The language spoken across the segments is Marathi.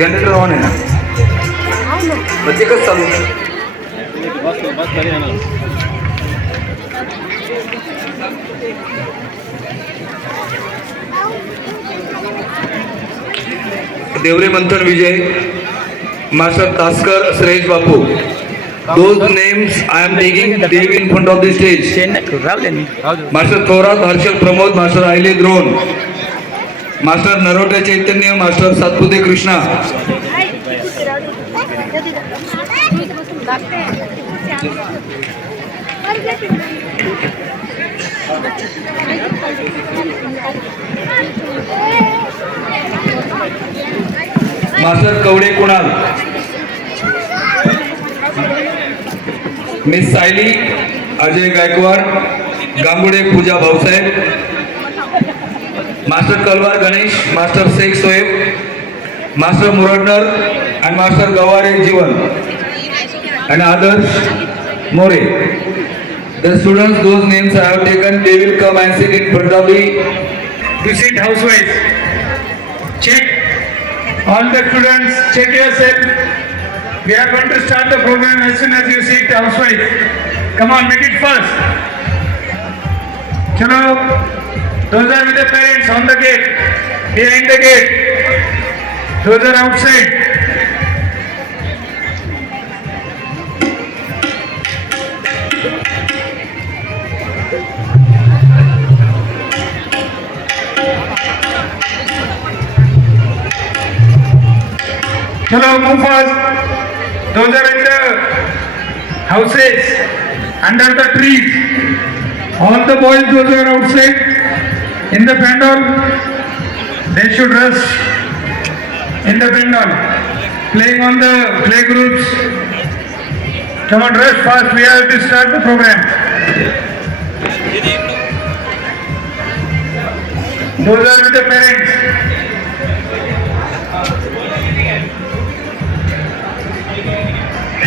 जनरेटर ऑन आहे ना? ते कसं चालू। Devare Manthan Vijay master Taskar Shreyas Bapu. Those names I am taking them in front of the stage Rahul master Thorat Harshal Pramod master Ayale Drona master Narote Chaitanya master Satpute Krishna. Master Kawade Kunal. Miss Sayali Ajay Gaikwad Gangude Pooja Bhausaheb Master Talwar Ganesh master Shaikh Soheb master मुरडनर and master Gaware Jeevan and others more the students those names i have taken they will come and sit in front of the to sit housewise. Check. All the students, check yourself. We are going to start the program as soon as you sit housewise. Come on, make it fast. Chalo. Those are with the parents on the gate, behind the gate. Those are outside. Hello, move fast. Those are in the houses, under the trees. All the boys, those are outside in the pandal. They should rest in the pandal, playing on the play groups. Come on, rest fast. We have to start the program. Those are with the parents.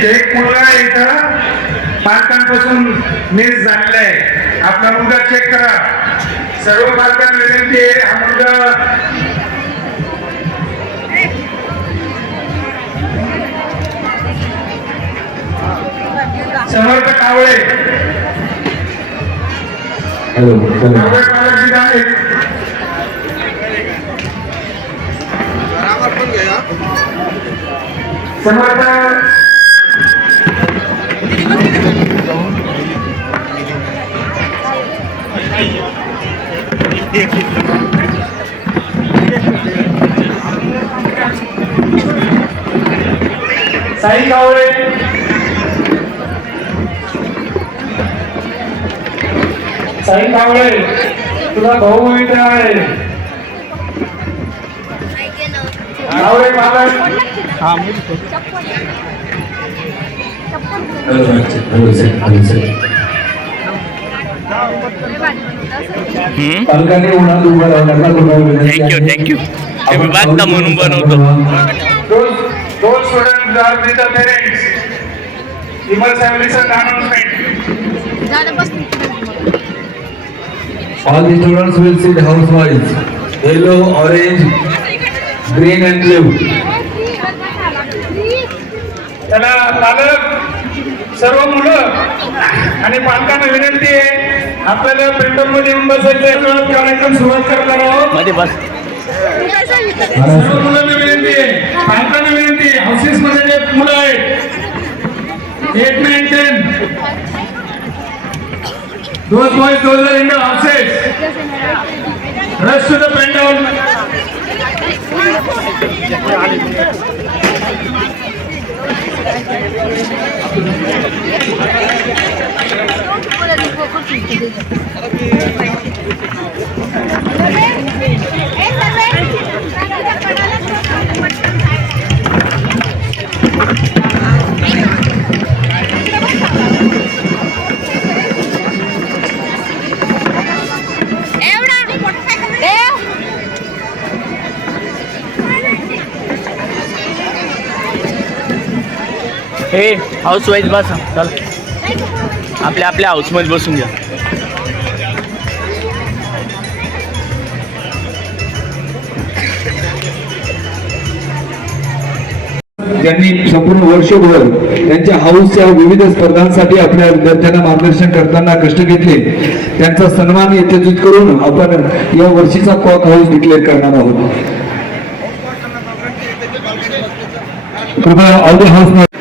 एक मुलगा इथं पालकांपासून मिस झालेला आहे आपला मुलगा चेक करा सर्व पालकांना विनंती आहे. हा मुलगा समर्थ कावळे कावळे पालक जिथं आहेत समर्थ साई कावळे साई कावळे तुझा भाऊ इथे आहे कावळे बालक पालकांनी उन्हात उभं राहण्याचा थँक्यू. थँक्यू तुम्ही बघता म्हणून बनवतो. All the students will sit housewise. Yellow, orange, green and blue. त्याला पालक सर्व मुलं आणि पालकांना विनंती आहे आपल्याला प्रिंटर मध्ये येऊन बसायचं आहे कार्यक्रम सुरुवात करणार आहोत मध्ये बस। सर्व मुलांना विनंती आहे पालकांना विनंती आहे हाऊसेस मध्ये जे मुलं आहेत eight nine ten boys those are in the houses rush to the pen down हे हाऊस वाईज बस चल आपल्या आपल्या हाऊसमध्ये बसून घ्या. ज्यांनी संपूर्ण वर्षभर त्यांच्या हाऊसच्या विविध स्पर्धांसाठी आपल्या विद्यार्थ्यांना मार्गदर्शन करताना कष्ट घेतले. त्यांचा सन्मान यथोचित करून आपण या वर्षीचा कॉक हाऊस डिक्लेअर करणार आहोत. कृपया ऑल द हाऊस